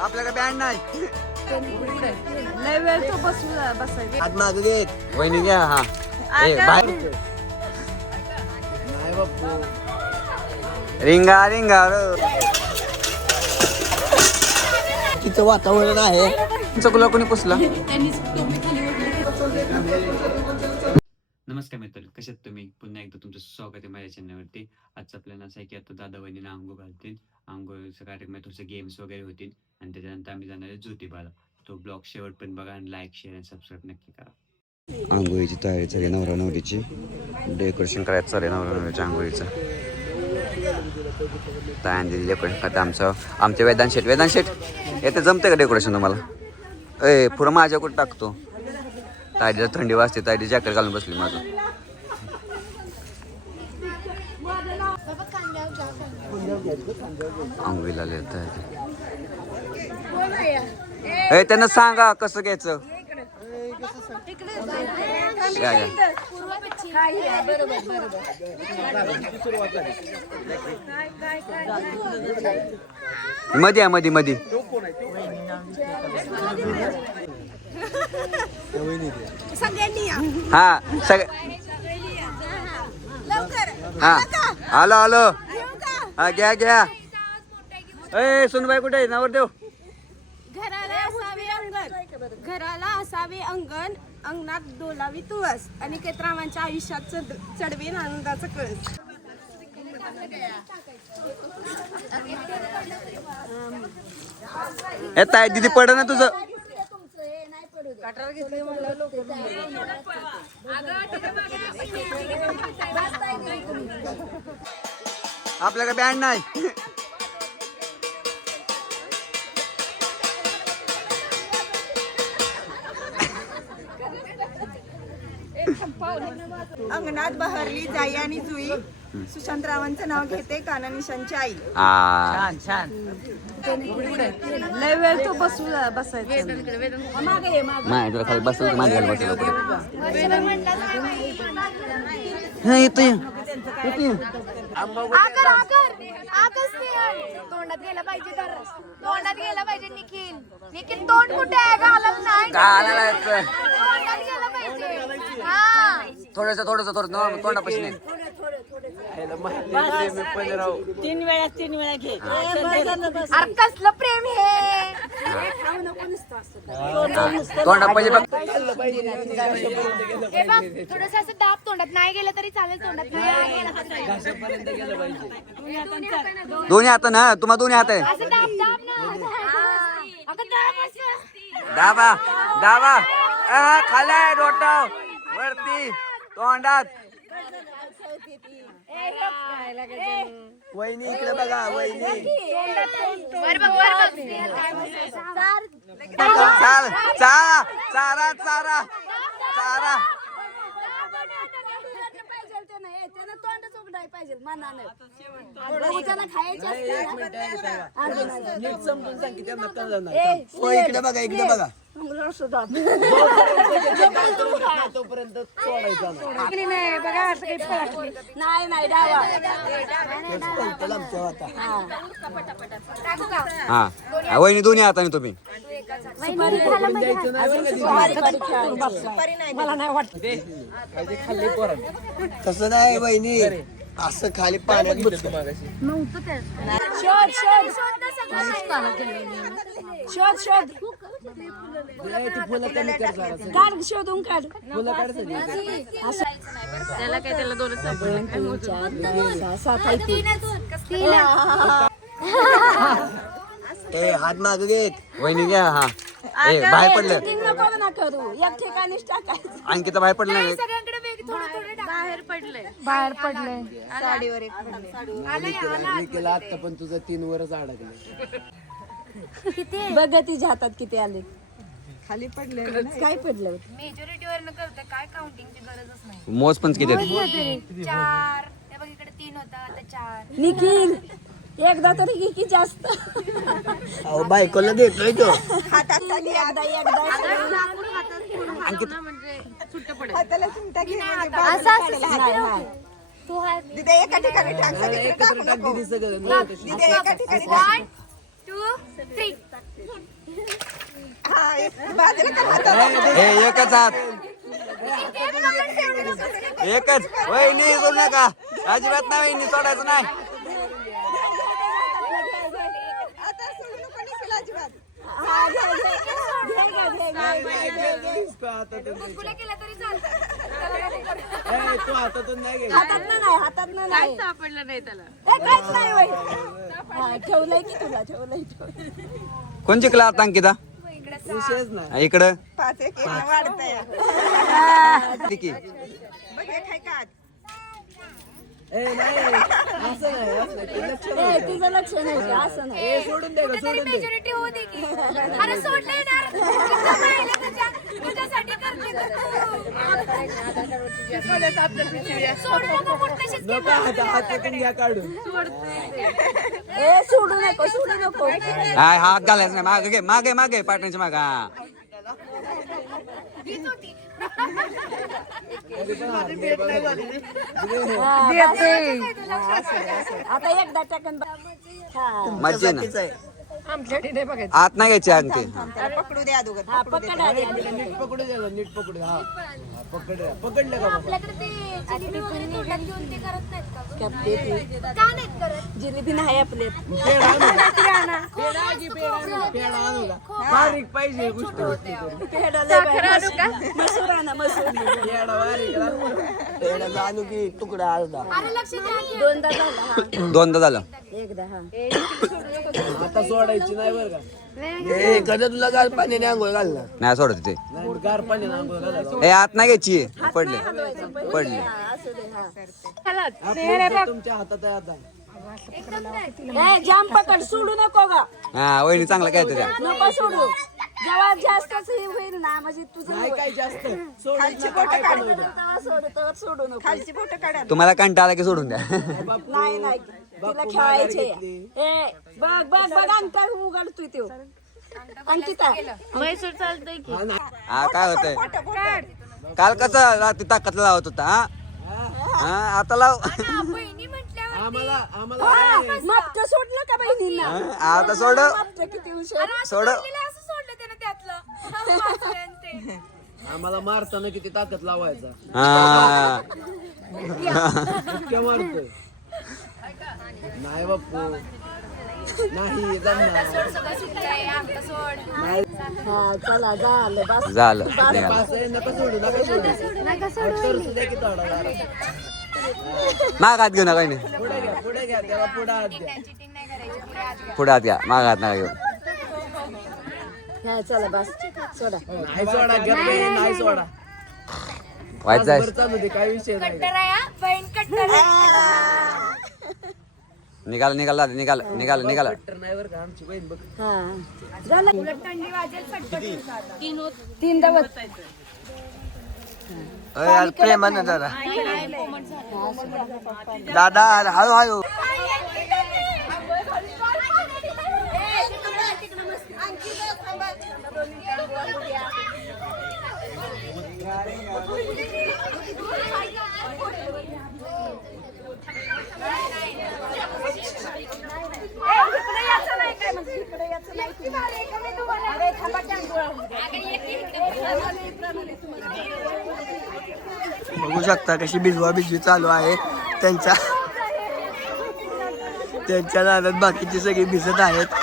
आपल्याकडे बँड नाही. लय वेळ तो बसायचं. हात मागं घे. वहिनी घ्या. हा रिंगा रिंगा तिचं वातावरण आहे. चकुला कोणी पुसला. नमस्कार मित्रांनो, कशात तुम्ही पुन्हा एकदा तुमचं स्वागत आहे माझ्या चॅनलवरती. आजचा प्लॅन असा आहे की आता दादा वहिनीला आंघोळ घालतील. आंघोळीचा कार्यक्रम आहे, थोडंसं गेम्स वगैरे होतील आणि त्याच्यानंतर आम्ही जाणार आहे ज्योतिबाला. तो ब्लॉग शेवटपर्यंत बघा आणि लाईक शेअर आणि सबस्क्राईब नक्की करा. आंघोळीची तयारी चालली. नवरा नवरीची डेकोरेशन करायचं चालू आहे. नवरा नवरीच्या आंघोळीचं तयार दिली डेकोरेशन. आता आमचे वेदांत शेठ येते. जमते का डेकोरेशन तुम्हाला? पुढं माझ्या कुठं टाकतो. ताईला थंडी वाजते. ताईची जॅकेट घालून बसली माझं. आंघोळीला त्यांना सांगा कसं घ्यायचं. मध्ये मध्ये हा हा आलो हा घ्या. सुनबाई कुठे आहे? नवरदेव घराला असावे अंगण, अंगणात डोलावी तुळस, आणि केतरामांच्या आयुष्यात चढवेन आनंदाचा कळस. येत आहे दिदी. पड ना तुझं. आपल्याकडे बँड नाही. अंगणात बहरली जाई आणि जुई, सुशांतरावांचं नाव घेते कानानिशांची आई. छान. लय वेळ तो बसायचं. माझ्या खाली बसलं. माझ्या खाली बसलं. तोंडात गेला पाहिजे तर तोंडात गेला पाहिजे. निखिल तोंड कुठे आहे? घालायला नाही. तोंडात गेला पाहिजे. हा थोडस तोंडापाशी नाही. 3 वेळा घे. अरे कसलं प्रेम हे. तोंडापाशी बघ. हे बघ थोडस असं दाब. तोंडात नाही गेलं तरी चालेल. तोंडात दोन्ही हात ना. तुम्हाला दोन्ही हात आहे. असं दाब ना. अगं दाबा खाली डोटा वरती तोंडात. वहिनी इकडे बघा. वहिनी चारा तोंडच उघडाय पाहिजे मनानं. खायचं इकडे बघा. नाही डावा. हा वहिनी दोन्ही हाताने तुम्ही. मला नाही वाटत. तसं नाही वहिनी. असं खाली पाण्यात शोधून काढ. त्याला काय त्याला 2 हात मागं घेत. वहिनी घ्या. हा बाहेर पडलं. करू एक ठिकाणीच टाकायचं. आणखी तर बाहेर पडलं नाही. बाहेर पडले. साडीवर केला आता पण तुझं 3 वर्ष अडकलं. बघ तिच्या हातात किती आले. खाली पडले. काय पडलं? मेजॉरिटीवर न करता काय काउंटिंगची गरजच नाही. मोज पण किती 4. हे बघ इकडे 3 होता आता 4. निखिल एकदा तरी किती जास्त. बायकोला देतोय तो. तू हात दिदे एका ठिकाणी टाक सगळीकडे टाकू नको. दिदी सगळं दिदे एका ठिकाणी टाक. 1 2 3 हा बाजूला कर हाताला. हे एकच हात एकच वहिनी करू नका अजिबात नाही वहिनी सोडायचं नाही आता सोडू नको निखिल अजिबात. गुला केला तरी चालतं तू हातातून नाही गेली हातातनं नाही सापडलं नाही त्याला काहीच नाही होय. हा, ठेवलंय की तुला ठेवलंय. कोण जिंकला आता अंकिता विषयच नाही इकडं 5-1 वाढतंय. ठीक आहे. बघ एक आहे का? नाही असं नाही असं नाही. लक्ष नाही. तुझं लक्ष नाही का? असं नाही. सोडून दे गं, तरी सोडून दे मेजॉरिटी होऊ दे की अरे सोडलंय ना इतकं पाहिलं तुझ्यासाठी करते तर तू. सोडू नको कुठल्याशीच नको हातातून घ्या काढून सोडू नको सोडू नको. हाय हात घालायचं नाही मागे घे मागे मागे पाटणच्या मागे हा भीत होती आता एकदा टाकन. मज्जे ना आत नाही घ्यायची अंकी पकडू द्या अगोदर. पकडा नीट पकडू द्या नीट पकडू द्या पकडलं का बाबा आपल्याकडे ते जिलेबी वगैरे तोंडात घेऊन ते करत नाहीत का का नाहीत करत जिलेबी नाही आपले. पेढा आणू का बारीक पाहिजे गोष्ट मसूर आणा मसूर. पेढा बारीक पेढा आणू की तुकडा अर्धा अरे लक्ष द्या की. दोनदा झाला. दोनदा झालं एकदा हा. आता सोडायची नाही बरं का कधी तुला गार पाण्याने आंघोळ घालणार नाही सोडत ते नाही गार पाण्याने आंघोळ घालायला हे आत नाही घ्यायची पडले पडली असू दे हा. आपलं तुमच्या हातात आहे आता जाम पकड सोडू नको गा. हा वहिनी चांगला काय त्या नको सोडू. जेव्हा जास्तच हे होईल ना म्हणजे तुझं नाही काय जास्त खालची बोट काढ. तेव्हा सोडू तेव्हा सोडू नको. खालची बोट काढा. तुम्हाला कंटाळा आला की सोडून द्या नाही नाही तिला खेळायचे. ए बघ बघ बघ अंगठा उघडतोय तो. अंकिता म्हैसूर चालतंय की हा काय होतंय काल कसं रात्री ताकद लावत होता हा हा आता लाव बहिणी म्हटल्यावर आम्हाला मापटं सोडलं का बहिणींना? हा, आता सोड मापटं किती उशीर. सोड असं सोडलं त्यानं त्यातलं ते. आम्हाला मारताना किती ताकद लावायचा हा इतक्या मारतोय नाही बाप्पू नाही जमणार सोड सगळं सुटलंय आमचं सोड हा चला झालं बस. झालं निघालं. पास आहे, नका सोडू नका सोडू तर सुद्धा की थोडा जरा. माग हात घेऊ नका नाही पुढे घ्या त्याला पुढे हात द्या चिटिंग नाही करायची पुढे आज पुढे हात घ्या माग हात नका घेऊ हा चला बस सोडा. नाही सोडा घ्या नाही सोडा व्हायचं बरं आहे चालू दे काय विषय नाही कट्टर आहे हा, बहीण कट्टर आहे. निघाल निघाल दादा निघाल निघाल निघाल तर नाही बरं का आमची बहीण बघ हा झालं. थंडी वाजेल पटपट तीनदा बस. प्रेमानं दादा दादा हळू हळू बघू शकता कशी भिजवा भिजवी चालू आहे त्यांच्या नादात बाकीची सगळी भिजत आहेत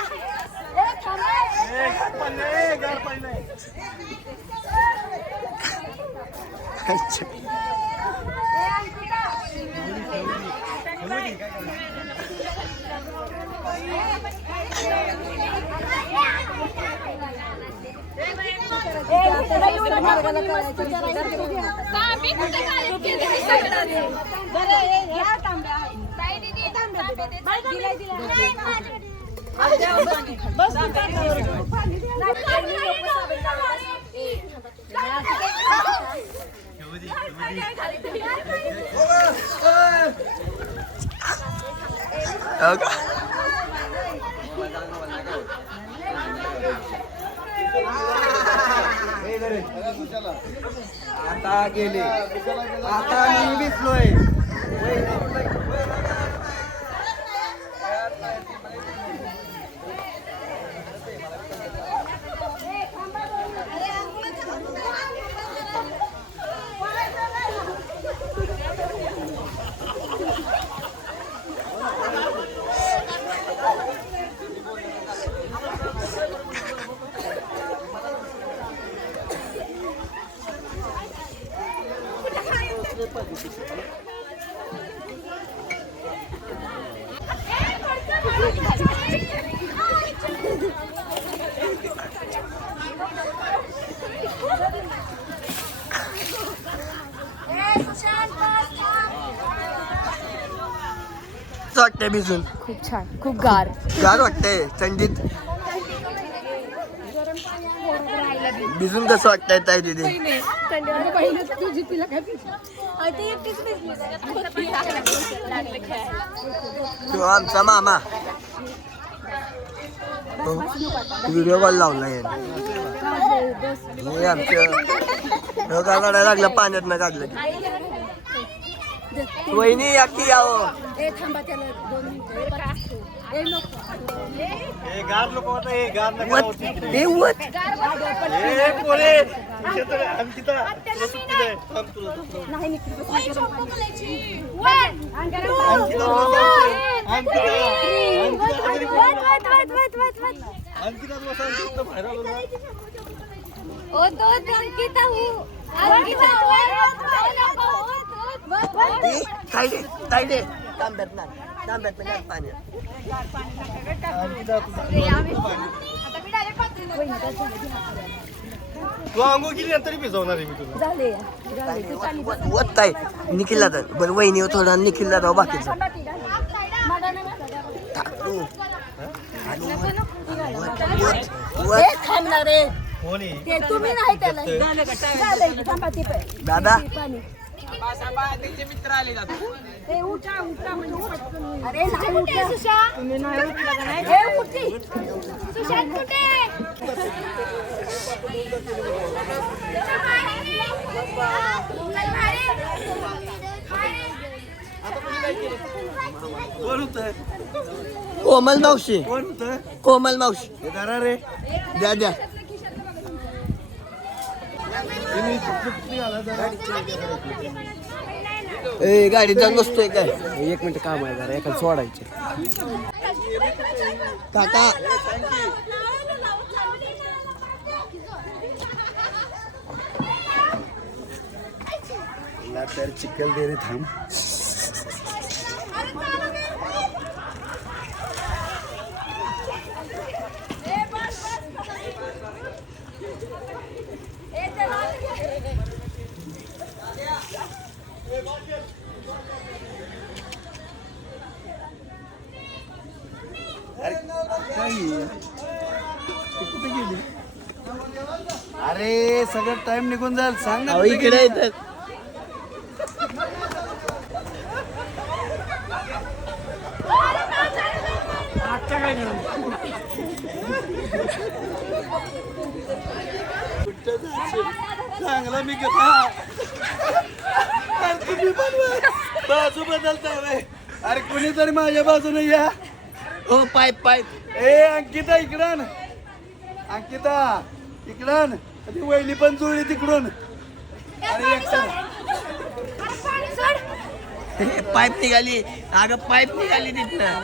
आता गेले आता मी भिजलोय वाटतंय भिजून खूप छान खूप गार गार वाटतंय थंडीत भिजून कसं वाटतंय ताई दिदी तो आमचा मामा व्हिडिओ कॉल लावला आमचं काढायला लागलं पाण्यात न काढलं वहिनी याकी यावं ताईडे तांब्यात पाणी तू आंघोळ केली तरी भिजवणार आहे मी तुला ताई निखिल दादा बरं वहिनी थोडा निखिल दादा बाकीचं कोणी दादा कोमल मावशी कोमल मावशी रे द्या द्या ए गाडीचा नसतोय काय 1 मिनिट काम आहे जरा एखादं सोडायचे काका तर चिकल दे रे थांब अरे सगळं टाइम निघून जाईल सांग ना इकडे येतात चांगला मी तुम्ही बाजू बदलताय अरे कोणीतरी माझ्या बाजूने या हो पाईप पाईप ए अंकिता इकडं अंकिता इकडं ती वहिनी पण जुळली तिकडून अरे पाईप निघाली अगं पाईप निघाली तिथनं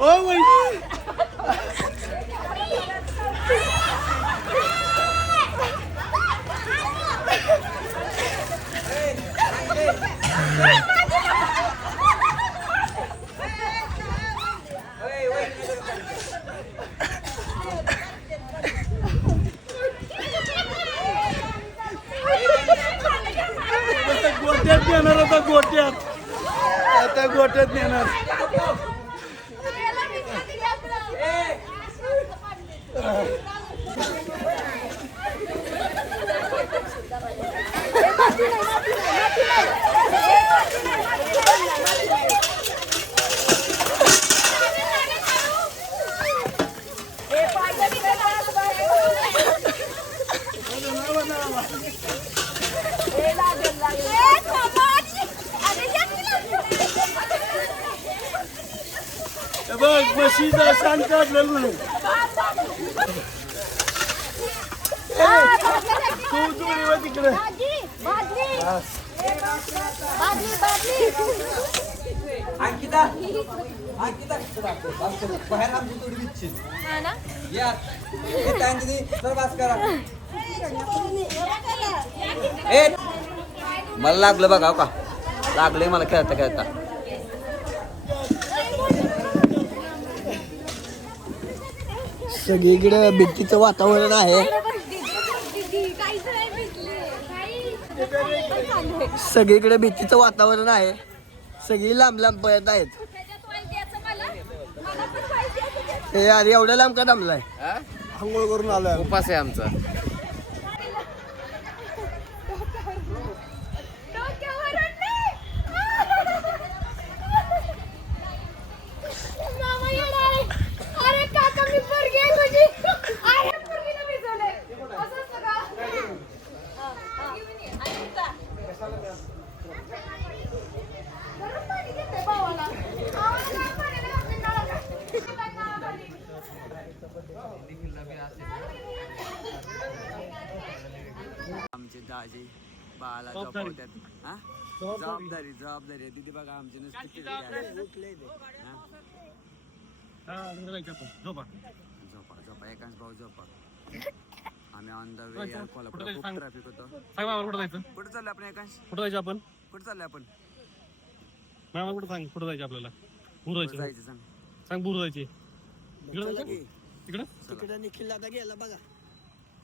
ओ वहिनी गोट्यात नेणार आता गोट्यात नेणार अशी शान काढलेलं नाही तू जोडीवर तिकडे अंकिता अंकिता बाहेर आमची थोडी विच्छित या तर वास करा ए मला लागलं बघा हो का लागलंय मला खेळता खेळता सगळीकडे भीतीचं वातावरण आहे सगळीकडे भीतीचं वातावरण आहे सगळी लांब लांब पळत आहेत हे अरे एवढ्या लांब का थांबलाय आंघोळ करून आलोय उपास आहे आमचा अरे काका मी पोरगी आहे तुझी अरे पोरगीला भिजवलंय असं सगळं गरम पाणी घेते भावाला आवाज गरम पाण्याने घातली नळाला. आमचे दाजी बाळाला झोपवतात हा जबाबदारी जबाबदारी दिदी बघा आमची नुसती झोपा झोपा एकाच भाऊ झोपा आम्ही ऑन द वे कोल्हापूर खूप ट्रॅफिक होतं कुठं जायचं कुठं चाललं आपण एकाच कुठं जायचं आपण कुठं चाललं आपण मॅम कुठं सांग कुठं जायचं आपल्याला बूर कुठं जायचं जायचं सांग सांग बूर जायची इकडं जायचं तिकडं तिकडे निखिल दादा गेला बघा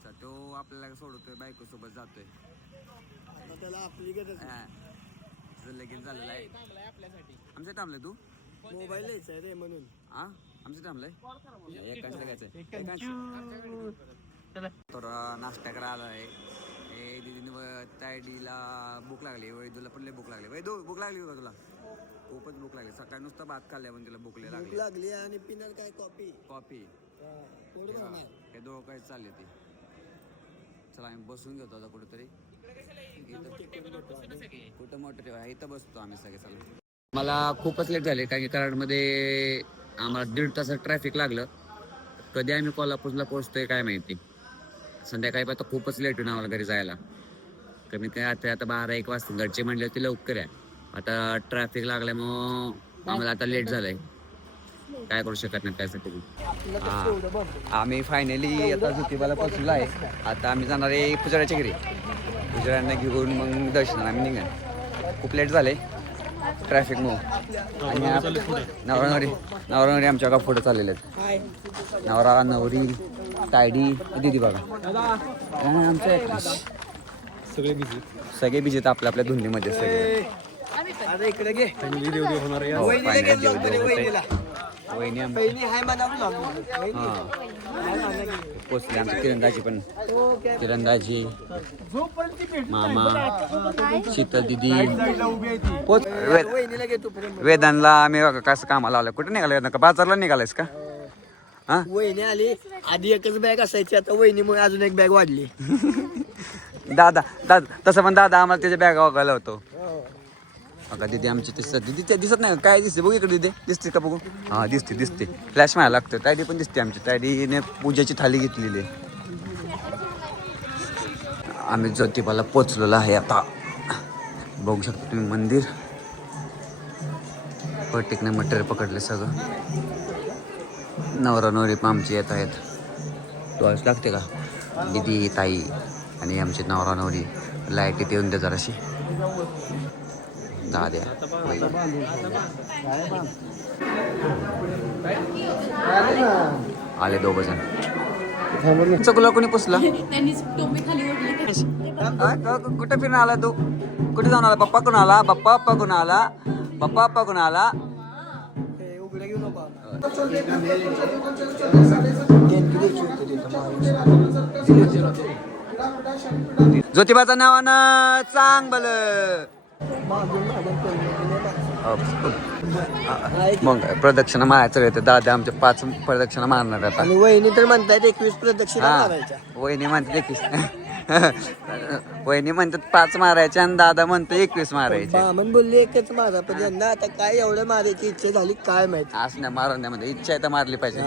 तर तो आपल्याला सोडतोय बायको सोबत जातोय आता त्याला आपली गरज हा. तुझं लगीन झालेलं आहे आमचं थांबलंय तू मोबाईल यायचा रे म्हणून हा आमचं थांबलंय एकाच लगायचंय एकाच तर नाश्ता करायला आहे ए दीदीने तायडीला भूक लागली वैदूला पण लय भूक लागली वैदू भूक लागली का तुला खूपच भूक लागली सकाळी नुसतं भात खाल्ल्या पण तिला भूक लय भूक लागली लागली आणि पिणार काय कॉफी कॉफी पोट भरणार. हे दोघं काही चालले ती चला आम्ही बसून घेतो आता कुठेतरी कुठं मोठं ठेवा इथं बसतो आम्ही सगळे चला मला खूपच लेट झाले कारण की कराडमध्ये आम्हाला 1.5 तास ट्रॅफिक लागलं कधी आम्ही कोल्हापूरला पोहोचतोय काय माहिती संध्याकाळी पण आता खूपच लेट होऊन आम्हाला घरी जायला कमीत कमी आता 12-1 वाजता घरचे म्हणले होते लवकर आहे आता ट्रॅफिक लागल्यामुळं आम्हाला आता लेट झालंय काय करू शकत नाही त्यासाठी आम्ही फायनली आता ज्योतिबाला पोहोचलो आहे आता आम्ही जाणार आहे पुजाऱ्याच्या घरी पुजाऱ्यांना घेऊन मग दर्शन आम्ही निघाल खूप लेट झाले ट्रॅफिकमुळं आणि नवरा आमच्या का पुढे चाललेले आहेत नवरा नवरी तायडी दिदी बघा आमच्या सगळे बिझी आपल्या आपल्या धुंदीमध्ये सगळे अरे इकडे घे होणार आहे हो, वहिनीला final घे, देव देव होतंय. वहिनीला. वहिनी आमची वहिनी हाय म्हणा हां पोचले आमची तिरंदाजी पण तिरंदाजी मामा शीतल दिदी पोच वहिनीला घे तू प्रेम वेदांना आम्ही बघा कसं कामाला लावलं कुठे निघालं वेदांना का बाजारला निघालायस का हा वहिनी आली आधी एकच बॅग असायची आता वहिनीमुळे अजून एक बॅग वाढली दादा तसं पण दादा आम्हाला त्याच्या बॅगा वगैरे होतो बघा दिदी आमची दिदी त्या दिसत नाही काय दिसते बघू इकडे दिदी दिसते का बघू हा दिसते फ्लॅश मारायला लागतं तायडी पण दिसते आमची तायडीने पूजेची थाली घेतलेली आम्ही ज्योतिबाला पोचलेलो आहे आता बघू शकता तुम्ही मंदिर पटीकने मटेरियल पकडले सगळं नवरा नवरी पण आमची येत आहेत टॉर्च लागते का दिदी ताई आणि आमची नवरा नवरी लाईट इथे येऊन दे जराशी दाद्या आले 2 जण चकुला कोणी पुसला कुठे फिरून आला तू कुठे जाऊन आला पप्पा कोण आला पप्पा कोण आला पप्पा कोण आला उघडे घेऊ नको ज्योतिबाचं नावानं चांग बल मग प्रदक्षिणा मारायचं येते दादा आमच्या 5 प्रदक्षिणा मारणार आता आणि वहिनी तर म्हणतायत 21 प्रदक्षिणा मारायच्या वहिनी म्हणते वहिनी म्हणतात 5 मारायचे आणि दादा म्हणतो 21 मारायचे. बामन बोलले एकच मारा, पण यांना आता काय एवढं मारायची इच्छा झाली काय माहिती. असण्या मारण्यामध्ये इच्छा आहे तर मारली पाहिजे.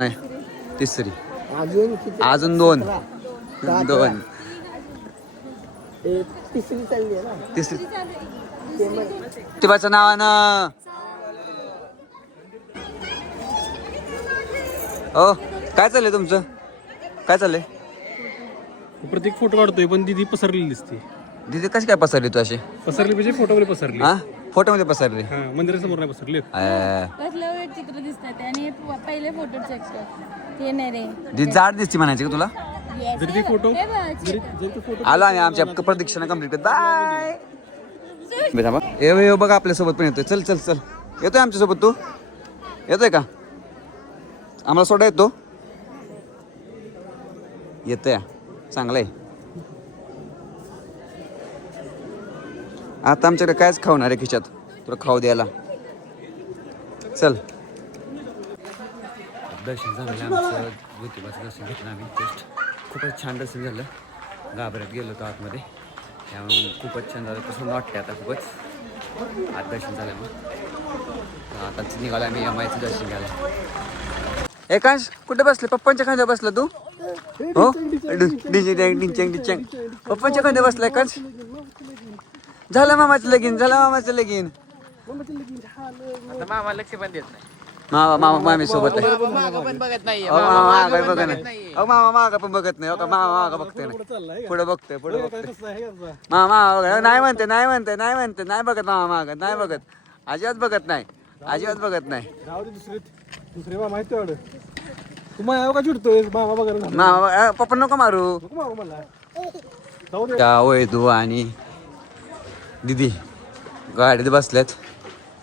नाही तिसरी अजून किती? अजून 2 तिसरी चालली आहे ना. तिसरी प्रतिभाच्या नावानं. हो काय चाललंय तुमचं, काय चाललंय? प्रत्येक फोटो काढतोय पण दिदी पसरलेली दिसते. दिदी कशी काय पसरली तू अशी? पसरली म्हणजे फोटोमध्ये पसरली. हा फोटो मध्ये पसरली. हा मंदिरासमोर नाही पसरली. कसलं चित्र दिसतात आणि पहिले फोटो चेक कर. ते नाही रे. दी जाड दिसती म्हणायची का तुला? जरी ते फोटो हे बघ, जरी ते फोटो आलो आणि आमच्या प्रदक्षिणा कंप्लीट कर. बाय. ये बघा आपल्यासोबत पण येतोय. चल चल चल येतोय आमच्यासोबत. तू येतोय का? आम्हाला सोडा येतो. येतोय चांगलं आहे. आता आमच्याकडे कायच खावणार आहे खिशात तुला खाऊ द्यायला. चल दर्शन झालं आमचं. ज्योतिबाचं दर्शन घेतलं आम्ही. जस्ट खूपच छान दर्शन झालं. घाबरत गेलो होतो आतमध्ये, त्यामुळे खूपच छान झालं. कसं वाटते आता खूपच. आत दर्शन झालं मग आताच निघाला आम्ही एमआयचं दर्शन घ्यायला. एकांश कुठे बसले? पप्पांच्या खांद्यावर बसला तू? हो डिचँग पप्पांच्या खांद्यावर बसला एकांश. झालं मामाचं लगीन, झालं मामाचं लगीन. मामा लक्ष पण देत नाही. मामा मामी सोबत आहे. मागं पण बघत नाही. मामा मागं बघत नाही. मामा मागं पण बघत नाही. मामा मागं बघतोय ना. पुढे बघतोय पुढे बघतोय. मामा नाही म्हणते नाही म्हणते नाही म्हणते नाही बघत. मामा मागं नाही बघत. अजिबात बघत नाही. अजिबात बघत नाही. दुसरे मामा आहेत तेवढं. तू माझ्या का चिडतोय? मामा बघायला मामा पप्पा नको मारू. मारू मला. जाऊ दे. त्या वैदू आणि दिदी गाडीत बसल्यात.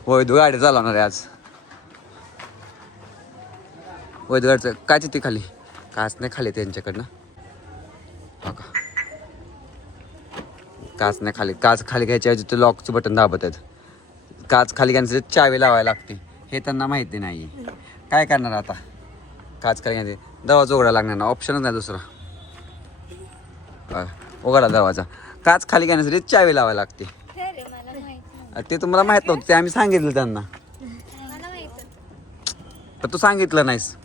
वैदू गाडी चालवणार आहे आज. वैदू गाडीचं काच येते खाली, काच नाही खाली त्यांच्याकडनं. हो का काच नाही खाली. काच खाली घ्यायच्या ऐवजी ते लॉकचं बटन दाबत आहेत. काच खाली घ्यायचं चावी लावायला लागते हे त्यांना माहिती नाही. काय करणार आता? काच खाली घ्यायचे दरवाजा उघडा लागणार ना. ऑप्शनच नाही दुसरा. उघडा दरवाजा. काच खाली घेण्यासाठी चावी लावायला लागते. ते तुम्हाला माहित नव्हतं, ते आम्ही सांगितलं त्यांना. तर तू सांगितलं नाहीस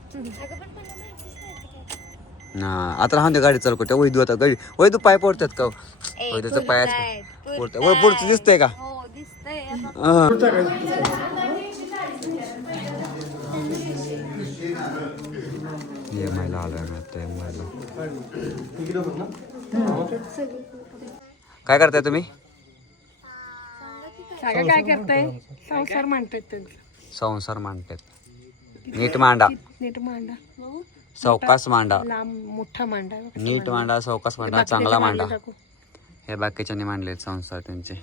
ना. आता राहून दे गाडी चालू करते. वैदू आता गाडी वैदू पाय पडतात का? वैदूचं पाय पुढचं दिसतंय का? हो दिसतंय. EMI ला आलोय मी आता. काय करताय तुम्ही? काय करताय? संसार मांडतायत. संसार मांडतात. नीट मांडा, नीट मांडा. सावकाश मांडा. लांब मोठा मांडा. नीट मांडा, सावकाश मांडा, चांगला मांडा. हे बाकीच्यानी मांडले संसार त्यांचे.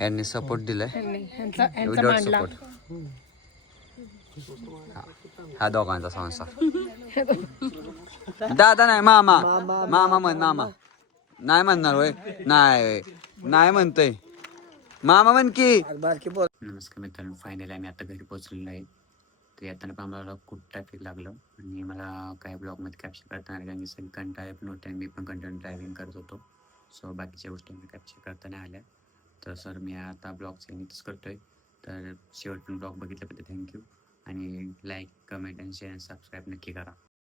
यांनी सपोर्ट दिलाय. Without support. हा दोघांचा संसार. दादा नाही मामा. मामा म्हण. मामा नाही म्हणणार होय. नाही नाही म्हणतोय. मामा म्हण की. नमस्कार मित्रांनो, फायनली आम्ही आता घरी पोहोचलेलो आहे. तर येताना पण आम्हाला खूप ट्रॅफिक लागलं आणि मला काही ब्लॉगमध्ये कॅप्चर करता नाही आलं. सगळी कंटाळे पण होते आणि मी पण कंटिन्यू ड्रायव्हिंग करत होतो. सो बाकीच्या गोष्टी मी कॅप्चर करता नाही आल्या. तर सर मी आता ब्लॉगचं इथंच करतोय. तर शेवटून ब्लॉग बघितल्याबद्दल थँक्यू. आणि लाईक, कमेंट आणि शेअर आणि सबस्क्राईब नक्की करा.